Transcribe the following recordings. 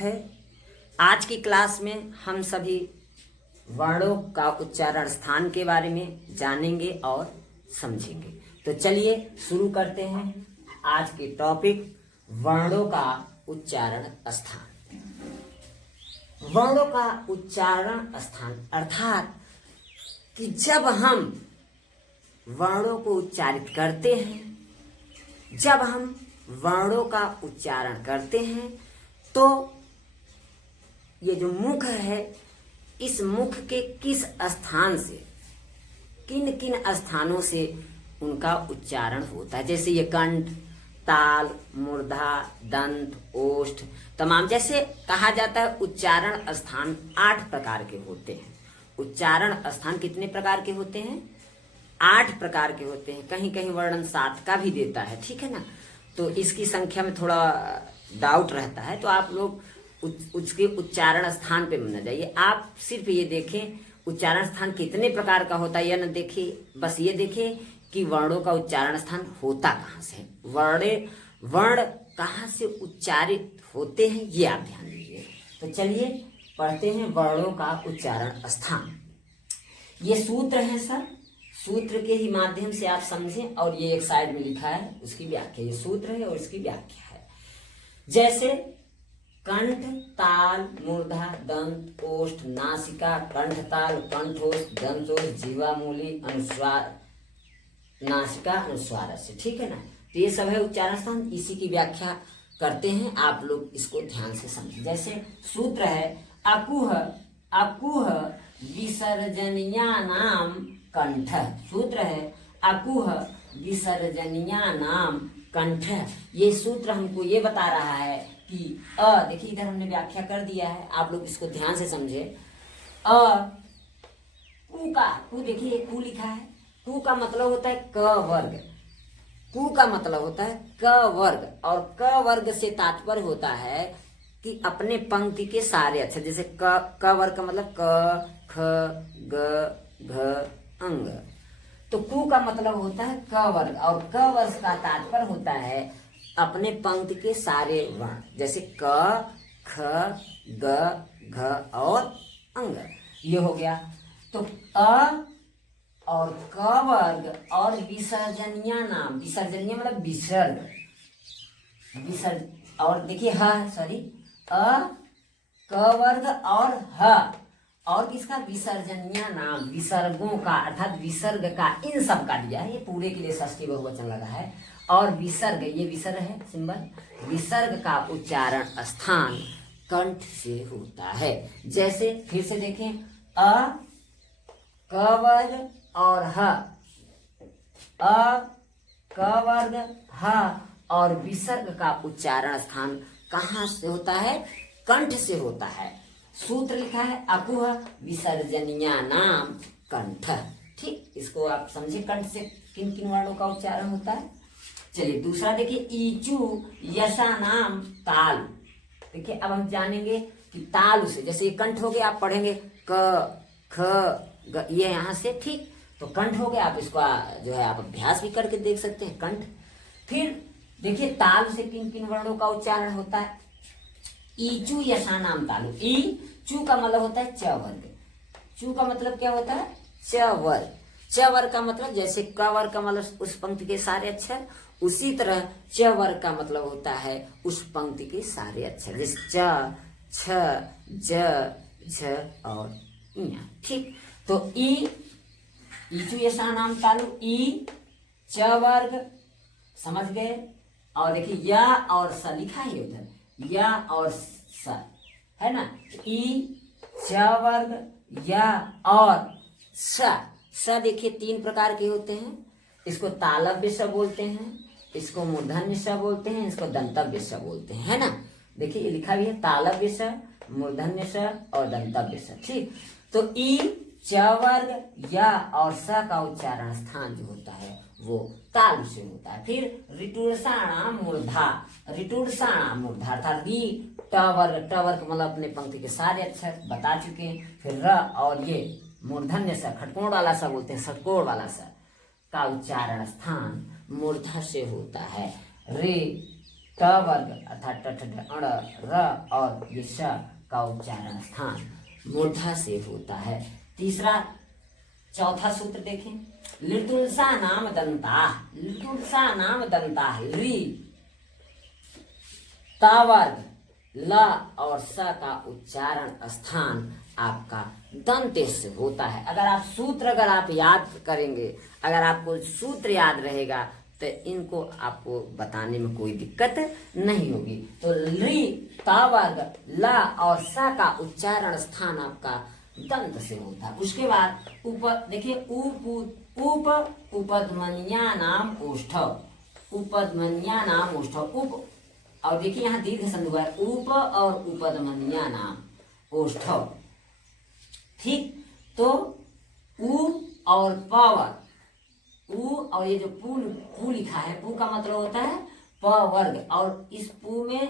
है। आज की क्लास में हम सभी वर्णों का उच्चारण स्थान के बारे में जानेंगे और समझेंगे। तो चलिए शुरू करते हैं आज के टॉपिक वर्णों का उच्चारण स्थान। वर्णों का उच्चारण स्थान अर्थात कि जब हम वर्णों को उच्चारित करते हैं, जब हम वर्णों का उच्चारण करते हैं तो ये जो मुख है, इस मुख के किस स्थान से, किन किन स्थानों से उनका उच्चारण होता है। जैसे ये कंठ, ताल, मूर्धा, दंत, ओष्ठ तमाम, जैसे कहा जाता है उच्चारण स्थान 8 प्रकार के होते हैं। उच्चारण स्थान कितने प्रकार के होते हैं? 8 प्रकार के होते हैं। कहीं कहीं वर्णन 7 का भी देता है, ठीक है ना। तो इसकी संख्या में थोड़ा डाउट रहता है, तो आप लोग उसके उच्चारण स्थान पे न जाइए। आप सिर्फ ये देखें उच्चारण स्थान कितने प्रकार का होता है, यह न देखिए, बस ये देखें कि वर्णों का उच्चारण स्थान होता कहाँ से, वर्ण कहाँ से उच्चारित होते हैं, ये आप ध्यान दीजिए। तो चलिए पढ़ते हैं वर्णों का उच्चारण स्थान। ये सूत्र है सर, सूत्र के ही माध्यम से आप समझें। और ये एक साइड में लिखा है उसकी व्याख्या, ये सूत्र है और इसकी व्याख्या है। जैसे कंठ, ताल, मूर्धा, दंत, ओष्ठ, नासिका, कंठताल, कंठोष्ठ, दंतोष्ठ, जीवा मूली, अनुस्वार, नासिका अनुस्वार से, ठीक है ना। तो ये सब है उच्चारण स्थान, इसी की व्याख्या करते हैं, आप लोग इसको ध्यान से समझें। जैसे सूत्र है अकुह, अकुह विसर्जनिया नाम कंठ। सूत्र है अकुह विसर्जनिया नाम कंठ। ये सूत्र हमको ये बता रहा है कि देखिए इधर हमने व्याख्या कर दिया है, आप लोग इसको ध्यान से समझे। कु का, कु देखिए कु लिखा है, कु का मतलब होता है क वर्ग। कु का मतलब होता है क वर्ग, और क वर्ग से तात्पर्य होता है कि अपने पंक्ति के सारे अक्षर, जैसे क वर्ग का मतलब क, ख, ग, घ, अंग। तो कु का मतलब होता है क वर्ग, और क वर्ग का तात्पर्य होता है अपने पंक्ति के सारे वर्ण, जैसे क, ख, ग, घ और अंग। ये हो गया। तो अ और क वर्ग और विसर्जनिया नाम, विसर्जनिया मतलब विसर्ग, और देखिए ह, सॉरी, क वर्ग और ह, और किसका? विसर्जनिया नाम, विसर्गों का अर्थात विसर्ग का, इन सब का दिया है। ये पूरे के लिए षष्ठी बहुवचन लगा है। और विसर्ग, ये विसर्ग है सिंबल, विसर्ग का उच्चारण स्थान कंठ से होता है। जैसे फिर से देखें, अ, क वर्ग और ह, अ, क वर्ग, ह और विसर्ग का उच्चारण स्थान कहाँ से होता है? कंठ से होता है। सूत्र लिखा है अकुह विसर्जनिया नाम कंठ। ठीक, इसको आप समझे कंठ से किन किन वर्णों का उच्चारण होता है। चलिए दूसरा देखिए, ईचू यशा नाम ताल। देखिए अब हम जानेंगे कि ताल से, जैसे ये कंठ हो गया, आप पढ़ेंगे क, ख, ग, ये यहाँ से, ठीक। तो कंठ हो गया, आप इसको जो है आप अभ्यास भी करके देख सकते हैं, कंठ। फिर देखिए ताल से किन किन वर्णों का उच्चारण होता है। ईचू यशा नाम तालु। ई चू का मतलब होता है च वर्ग। चू का मतलब क्या होता है? च वर्ग। च वर्ग का मतलब जैसे क वर्ग का मतलब उस पंक्ति के सारे अक्षर, उसी तरह च वर्ग का मतलब होता है उस पंक्ति के सारे अक्षर, जैसे च, छ, ज, झ और इया, ठीक। तो ईचू यशा नाम तालु, ई च वर्ग, समझ गए। और देखिए या और स लिखा है उधर, या और स है ना। ई च वर्ग, या और स देखिए 3 प्रकार के होते हैं। इसको तालव्य स बोलते हैं, इसको मूर्धन्य स बोलते हैं, इसको दंतव्य स बोलते हैं, है ना। देखिए ये लिखा भी है तालव्य स, मूर्धन्य स और दंतव्य स, ठीक। तो ई च वर्ग, या और स का उच्चारण स्थान जो होता है वो तालु से होता है। फिर ऋटुरसाणा मूर्धा, ऋटुरसाणा मूर्धा अर्थात री ट वर्ग, ट वर्ग मतलब अपने पंक्ति के सारे अक्षर बता चुके हैं। फिर र और ये मूर्धन्य स, खटकोण वाला सा बोलते हैं, षटकोण वाला सा का उच्चारण स्थान मूर्धा से होता है। रे ट वर्ग अर्थात ट ठ ड अण र और ये श का उच्चारण स्थान मूर्धा से होता है। तीसरा चौथा सूत्र देखें, लिटुलसा नाम दंता, लिटुलसा नाम दंता, री ता वर्ग ल और स का उच्चारण स्थान आपका दंत से होता है। अगर आप सूत्र अगर आप याद करेंगे, अगर आपको सूत्र याद रहेगा तो इनको आपको बताने में कोई दिक्कत नहीं होगी। तो री ता वर्ग ल और स का उच्चारण स्थान आपका दंत से होता है। उसके बाद उप देखिए उप उपध्वनिया नाम ओष्ठव, उपध्वनिया नाम ओष्ठव, उप और देखिए यहाँ दीर्घ संधि हुआ है, उप और उपध्वनिया नाम ओष्ठव। ठीक, तो उ और पावर, उ और ये जो पू लिखा है, पू का मतलब होता है प वर्ग, और इस पू में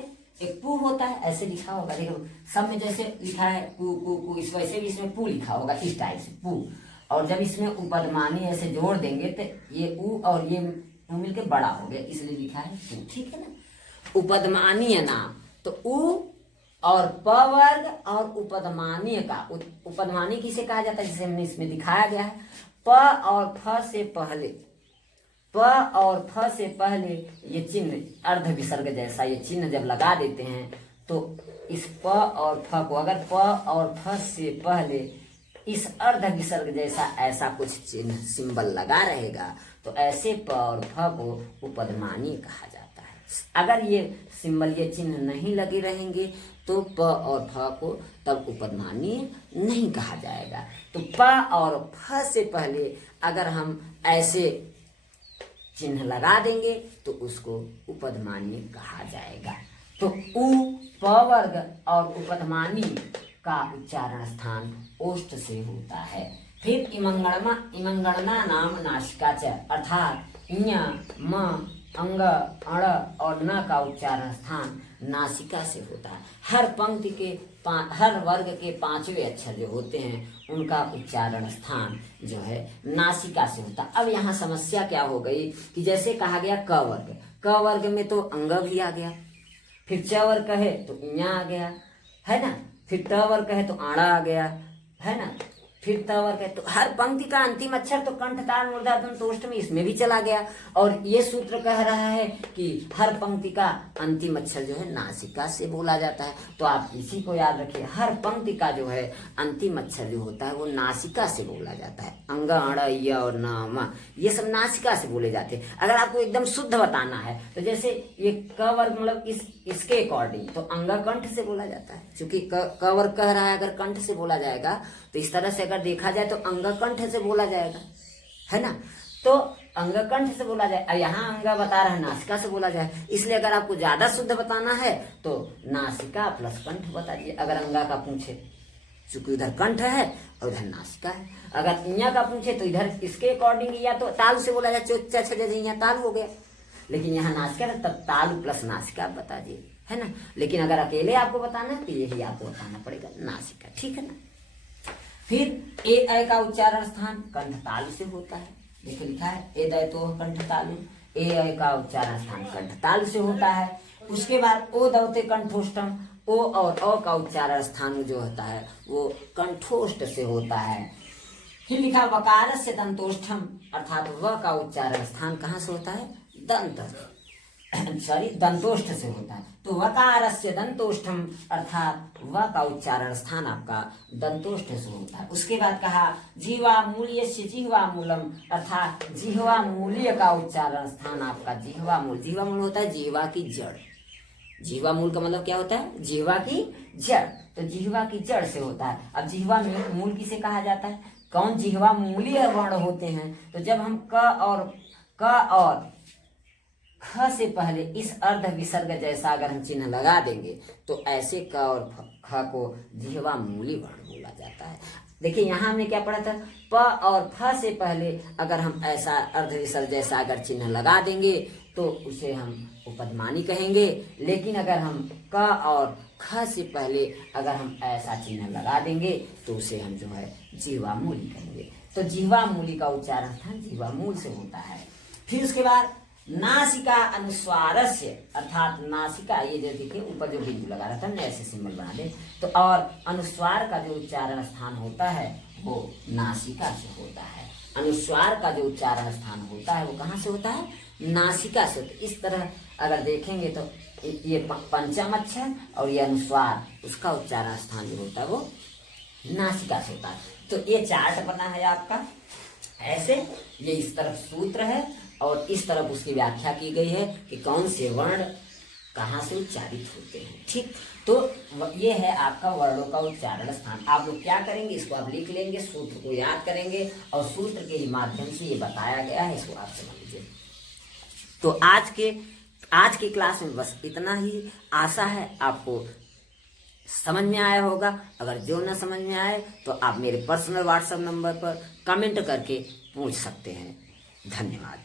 एक पू होता है, ऐसे लिखा होगा, देखो सब में जैसे लिखा है पू पू पू, इस वैसे भी इसमें पू लिखा होगा इस टाइप से पू। और जब इसमें उपध्मानी ऐसे जोड़ देंगे तो ये उ और ये पू मिलके बड़ा हो गया, इसलिए लिखा है पू। ठीक है ना, उपध्मानीय नाम, तो उ और प वर्ग और उपध्मानीय का, उपध्मानी किसे कहा जाता है, जिसे हमने इसमें दिखाया गया है, प और फ से पहले, प और फ से पहले ये चिन्ह अर्ध विसर्ग जैसा ये चिन्ह जब लगा देते हैं तो इस प और फ को, अगर प और फ से पहले इस अर्ध विसर्ग जैसा ऐसा कुछ चिन्ह सिंबल लगा रहेगा तो ऐसे प और फ को उपध्मानी कहा जाता है। अगर ये सिंबल ये चिन्ह नहीं लगे रहेंगे तो प और फ को तब उपध्मानी नहीं कहा जाएगा। तो प और फ से पहले अगर हम ऐसे चिन्ह लगा देंगे तो उसको उपध्मानी कहा जाएगा। तो उ प वर्ग और उपध्मानी का उच्चारण स्थान ओष्ठ से होता है। फिर इमंगणना नाम नासिका च, अर्थात ञ म अंग अण और न का उच्चारण स्थान नासिका से होता है। हर पंक्ति के हर वर्ग के पांचवें अक्षर जो होते हैं उनका उच्चारण स्थान जो है नासिका से होता है। अब यहाँ समस्या क्या हो गई कि जैसे कहा गया क वर्ग में तो अंग भी आ गया, फिर च वर्ग है तो ञ आ गया है ना, फिर त वर्ग है तो आड़ा आ गया है ना, फिर त वर्ग है तो हर पंक्ति का अंतिम अक्षर तो कंठ ताल मूर्धा दंत ओष्ठ में इसमें भी चला गया। और ये सूत्र कह रहा है कि हर पंक्ति का अंतिम अक्षर जो है नासिका से बोला जाता है। तो आप इसी को याद रखिए, हर पंक्ति का जो है अंतिम अक्षर जो होता है वो नासिका से बोला जाता है। अंग अण य और न म ये सब नासिका से बोले जाते हैं। अगर आपको एकदम शुद्ध बताना है तो जैसे ये क वर्ग मतलब इसके अकॉर्डिंग तो अंग कंठ से बोला जाता है, क्योंकि क वर्ग कह रहा है अगर कंठ से बोला जाएगा तो इस तरह से अगर देखा जाए तो अंग कंठ से बोला जाएगा है ना, तो अंग कंठ से बोला जाए। यहाँ अंग बता रहा है नासिका से बोला जाए, इसलिए अगर आपको ज्यादा शुद्ध बताना है तो नासिका प्लस कंठ बता दिए। अगर अंगा का पूछे, चूंकि उधर कंठ है और उधर नासिका है। अगर इया का पूछे तो इधर इसके अकॉर्डिंग या तो ताल से बोला जाए, चोचा छजा ताल हो गया, लेकिन यहाँ नासिका है तब ताल प्लस नासिका बता दिए है ना। लेकिन अगर अकेले आपको बताना है तो यही आपको बताना पड़ेगा नासिका, ठीक है ना। फिर ए ऐ का उच्चारण स्थान कंठ तालु से होता है, देखो लिखा है ए दै तो कंठ तालु, ए ऐ का उच्चारण स्थान कंठ तालु से होता है। उसके बाद ओ दौते कंठोष्टम, ओ और अ का उच्चारण स्थान जो होता है वो कंठोष्ठ से होता है। फिर लिखा वकारस्य दंतोष्ठम, अर्थात व का उच्चारण स्थान कहाँ से होता है, दंतोष्ठ से होता है। तो वकारस्य दंतोष्ठम अर्थात व का उच्चारण स्थान आपका दंतोष्ठ से होता है। उसके बाद कहा जीवा मूल्यस्य जिह्वा मूलम, अर्थात जिह्वा मूल्य का उच्चारण स्थान आपका जिह्वा मूल। जिह्वा मूल होता है जिह्वा की जड़, जिह्वा मूल का मतलब क्या होता है, जिह्वा की जड़, तो जिह्वा की जड़ से होता है। अब जिह्वा मूल किसे कहा जाता है, कौन जिह्वा मूलीय वर्ण होते हैं, तो जब हम क और ख से पहले इस अर्ध विसर्ग जैसा अगर हम चिन्ह लगा देंगे तो ऐसे क और ख को जिह्वा मूली वर्ण बोला जाता है। देखिए यहाँ हमने क्या पढ़ा था, प और फ से पहले अगर हम ऐसा अर्ध विसर्ग जैसा अगर चिन्ह लगा देंगे तो उसे हम उपध्मानी कहेंगे, लेकिन अगर हम क और ख से पहले अगर हम ऐसा चिन्ह लगा देंगे तो उसे हम जो है जिह्वा मूली कहेंगे। तो जिह्वा मूली का उच्चारण स्थान जिह्वा मूल से होता है। फिर उसके बाद नासिका अनुस्वारस्य, अर्थात नासिका, ये जो देखिए ऊपर जो बिंदु लगा रहा था मैं ऐसे सिंबल बना दे तो, और अनुस्वार का जो उच्चारण स्थान होता है वो नासिका से होता है। अनुस्वार का जो उच्चारण स्थान होता है वो कहाँ से होता है? नासिका से। तो इस तरह अगर देखेंगे तो ये पंचम अक्षर और ये अनुस्वार, उसका उच्चारण स्थान जो होता है वो नासिका से होता है। तो ये चार्ट बना है आपका ऐसे, ये इस तरफ सूत्र है और इस तरफ उसकी व्याख्या की गई है कि कौन से वर्ण कहाँ से उच्चारित होते हैं। ठीक, तो ये है आपका वर्णों का उच्चारण स्थान। आप लोग क्या करेंगे, इसको आप लिख लेंगे, सूत्र को याद करेंगे और सूत्र के ही माध्यम से ये बताया गया है, इसको आप समझ लीजिए। तो आज की क्लास में बस इतना ही। आशा है आपको समझ में आया होगा। अगर जो ना समझ में आए तो आप मेरे पर्सनल व्हाट्सएप नंबर पर कमेंट करके पूछ सकते हैं। धन्यवाद।